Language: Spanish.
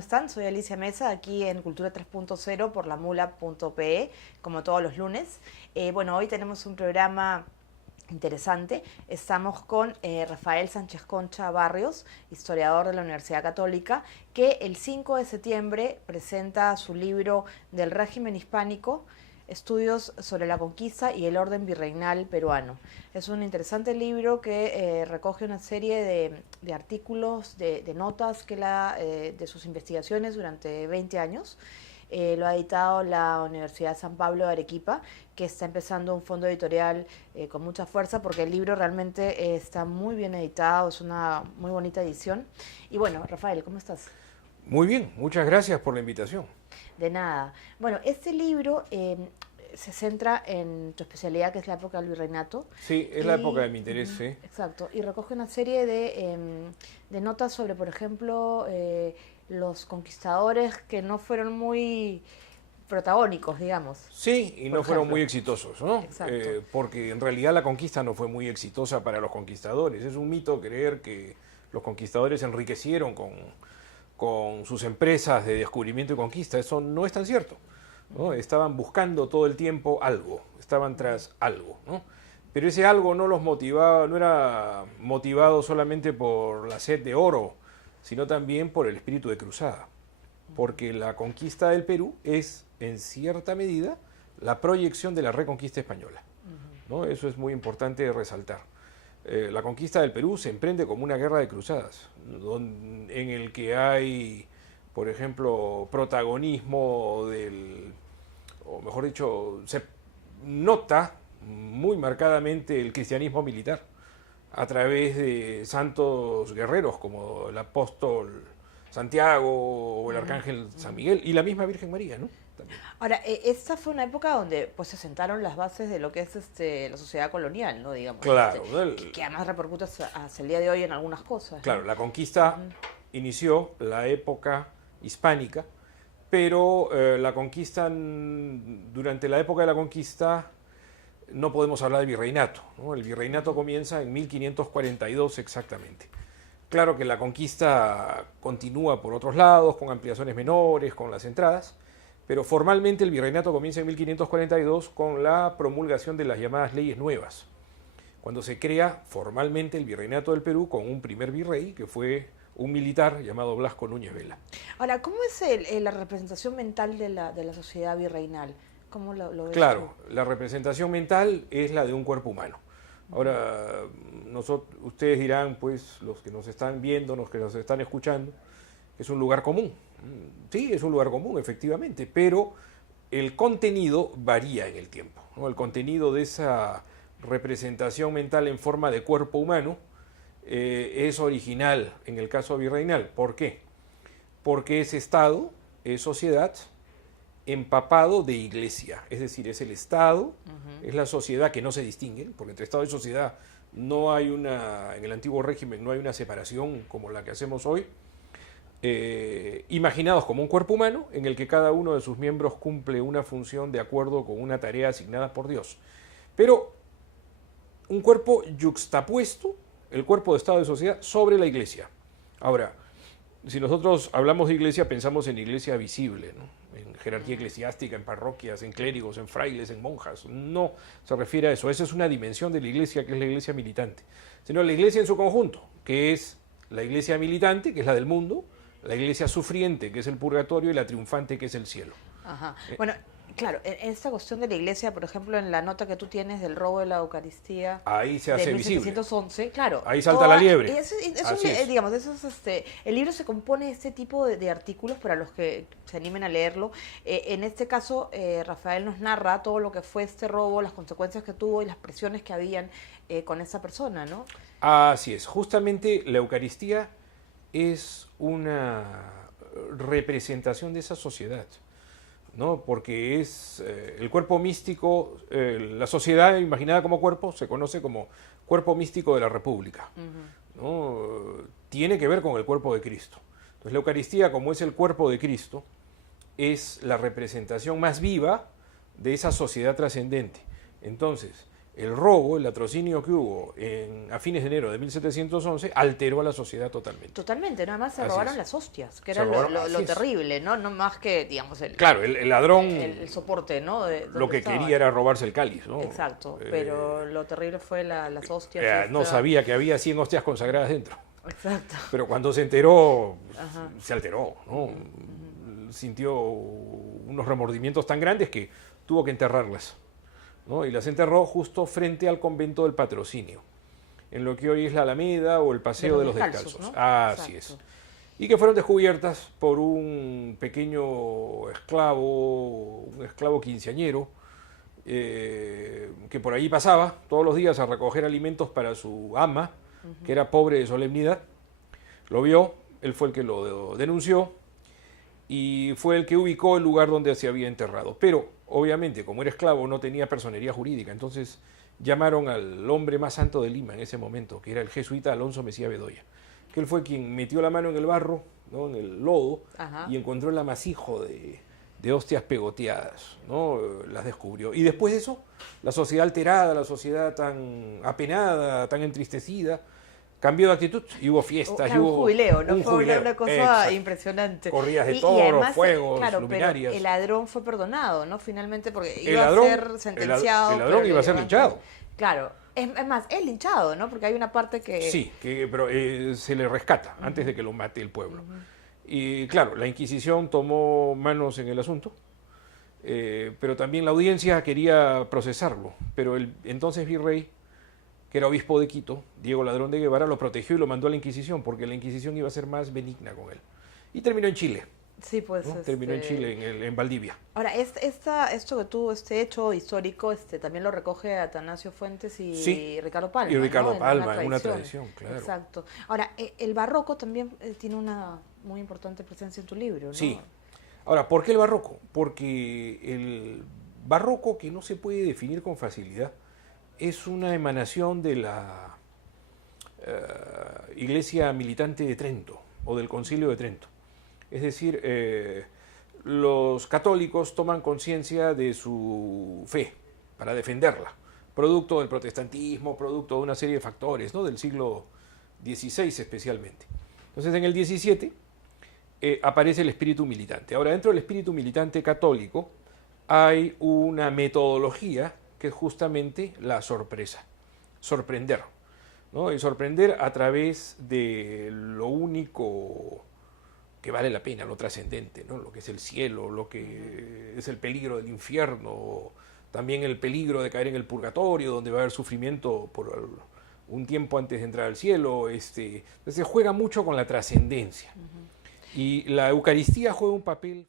están? Soy Alicia Mesa, aquí en Cultura 3.0 por lamula.pe, como todos los lunes. Bueno, hoy tenemos un programa interesante. Estamos con Rafael Sánchez Concha Barrios, historiador de la Universidad Católica, que el 5 de septiembre presenta su libro del régimen hispánico, Estudios sobre la conquista y el orden virreinal peruano. Es un interesante libro que recoge una serie de artículos, de notas de sus investigaciones durante 20 años. Lo ha editado la Universidad San Pablo de Arequipa, que está empezando un fondo editorial con mucha fuerza, porque el libro realmente está muy bien editado, es una muy bonita edición. Y bueno, Rafael, ¿cómo estás? Muy bien, muchas gracias por la invitación. De nada. Bueno, este libro se centra en tu especialidad, que es la época del virreinato. Sí, es la época de mi interés, sí. Exacto, y recoge una serie de notas sobre, por ejemplo, los conquistadores que no fueron muy protagónicos, digamos. Sí, y no fueron muy exitosos, ¿no? Exacto. Porque en realidad la conquista no fue muy exitosa para los conquistadores. Es un mito creer que los conquistadores se enriquecieron con sus empresas de descubrimiento y conquista. Eso no es tan cierto, ¿no? Estaban buscando todo el tiempo algo, estaban tras algo, ¿no? Pero ese algo no los motivaba, no era motivado solamente por la sed de oro, sino también por el espíritu de cruzada. Porque la conquista del Perú es, en cierta medida, la proyección de la reconquista española, ¿no? Eso es muy importante resaltar. La conquista del Perú se emprende como una guerra de cruzadas, en el que hay, por ejemplo, protagonismo o mejor dicho, se nota muy marcadamente el cristianismo militar a través de santos guerreros como el apóstol Santiago o el arcángel San Miguel y la misma Virgen María, ¿no? También. Ahora, esta fue una época donde pues se sentaron las bases de lo que es la sociedad colonial, ¿no? Digamos. Claro, que además repercute hasta el día de hoy en algunas cosas. Claro, la conquista inició la época hispánica, pero durante la época de la conquista no podemos hablar del virreinato, ¿no? El virreinato comienza en 1542 exactamente. Claro que la conquista continúa por otros lados, con ampliaciones menores, con las entradas, pero formalmente el virreinato comienza en 1542 con la promulgación de las llamadas leyes nuevas, cuando se crea formalmente el virreinato del Perú con un primer virrey, que fue un militar llamado Blasco Núñez Vela. Ahora, ¿cómo es la representación mental de la sociedad virreinal? ¿Cómo lo ves Claro, tú? la representación mental es la de un cuerpo humano. Ahora, ustedes dirán, pues, los que nos están viendo, los que nos están escuchando, que es un lugar común. Sí, es un lugar común, efectivamente, pero el contenido varía en el tiempo, ¿no? El contenido de esa representación mental en forma de cuerpo humano es original en el caso virreinal. ¿Por qué? Porque es Estado, es sociedad, empapado de iglesia, es decir, es el Estado, es la sociedad que no se distingue, porque entre Estado y sociedad no hay en el antiguo régimen no hay una separación como la que hacemos hoy, imaginados como un cuerpo humano en el que cada uno de sus miembros cumple una función de acuerdo con una tarea asignada por Dios. Pero un cuerpo yuxtapuesto, el cuerpo de Estado y sociedad, sobre la iglesia. Ahora, si nosotros hablamos de iglesia, pensamos en iglesia visible, ¿no? En jerarquía eclesiástica, en parroquias, en clérigos, en frailes, en monjas. No se refiere a eso. Esa es una dimensión de la iglesia que es la iglesia militante. Sino la iglesia en su conjunto, que es la iglesia militante, que es la del mundo, la iglesia sufriente, que es el purgatorio, y la triunfante, que es el cielo. Ajá. Bueno, claro, en esta cuestión de la iglesia, por ejemplo, en la nota que tú tienes del robo de la Eucaristía Ahí se hace de visible. 1711, claro. Ahí salta la liebre. Digamos, el libro se compone de este tipo de artículos para los que se animen a leerlo. En este caso, Rafael nos narra todo lo que fue este robo, las consecuencias que tuvo y las presiones que habían con esa persona, ¿no? Así es. Justamente la Eucaristía es una representación de esa sociedad, ¿no? Porque es el cuerpo místico, la sociedad imaginada como cuerpo se conoce como cuerpo místico de la República, ¿no? Tiene que ver con el cuerpo de Cristo. Entonces la Eucaristía, como es el cuerpo de Cristo, es la representación más viva de esa sociedad trascendente. Entonces, el robo, el latrocinio que hubo a fines de enero de 1711 alteró a la sociedad totalmente. Totalmente, nada más se Así robaron es. las hostias, que Se era robaron, lo así es. terrible, ¿no? No más que, digamos, Claro, el ladrón el soporte, ¿no? De lo donde que estaba. quería era robarse el cáliz, ¿no? Exacto, pero lo terrible fue las hostias. No sabía que había 100 hostias consagradas dentro. Exacto. Pero cuando se enteró, Ajá. se alteró, ¿no? Sintió unos remordimientos tan grandes que tuvo que enterrarlas, ¿no? Y las enterró justo frente al convento del Patrocinio, en lo que hoy es la Alameda o el Paseo de los Descalzos. ¿No? Así Exacto. es. Y que fueron descubiertas por un pequeño esclavo, un esclavo quinceañero, que por allí pasaba todos los días a recoger alimentos para su ama, que era pobre de solemnidad. Lo vio, él fue el que lo denunció y fue el que ubicó el lugar donde se había enterrado. Pero, obviamente, como era esclavo, no tenía personería jurídica, entonces llamaron al hombre más santo de Lima en ese momento, que era el jesuita Alonso Mesía Bedoya, que él fue quien metió la mano en el barro, ¿no? En el lodo, Ajá. y encontró el amasijo de hostias pegoteadas, ¿no? Las descubrió. Y después de eso, la sociedad alterada, la sociedad tan apenada, tan entristecida, cambió de actitud y hubo fiestas. Un jubileo, ¿no? Un Fue jubileo, una cosa exacto. impresionante. Corridas de Y toros, además, fuegos, claro, luminarias. pero el ladrón fue perdonado, ¿no? Finalmente, porque El iba ladrón- a ser sentenciado. el ladrón pero iba a ser le- linchado. Claro. Es más, es linchado, ¿no? Porque hay una parte que... Sí, pero se le rescata antes de que lo mate el pueblo. Y claro, la Inquisición tomó manos en el asunto, pero también la audiencia quería procesarlo. Pero el entonces virrey, que era obispo de Quito, Diego Ladrón de Guevara, lo protegió y lo mandó a la Inquisición, porque la Inquisición iba a ser más benigna con él. Y terminó en Chile, Sí, pues... ¿no? Terminó en Chile, en Valdivia. Ahora, esto que tuvo, este hecho histórico, también lo recoge Atanasio Fuentes y Sí, Ricardo Palma. y Ricardo ¿no? Palma, en una tradición, claro. Exacto. Ahora, el barroco también tiene una muy importante presencia en tu libro, ¿no? Sí. Ahora, ¿por qué el barroco? Porque el barroco, que no se puede definir con facilidad, es una emanación de la Iglesia Militante de Trento o del Concilio de Trento. Es decir, los católicos toman conciencia de su fe para defenderla, producto del protestantismo, producto de una serie de factores, ¿no? Del siglo XVI especialmente. Entonces, en el XVII aparece el espíritu militante. Ahora, dentro del espíritu militante católico hay una metodología que es justamente la sorpresa, sorprender, ¿no? Y sorprender a través de lo único que vale la pena, lo trascendente, ¿no? Lo que es el cielo, lo que es el peligro del infierno, también el peligro de caer en el purgatorio, donde va a haber sufrimiento por un tiempo antes de entrar al cielo. Entonces se juega mucho con la trascendencia. Y la Eucaristía juega un papel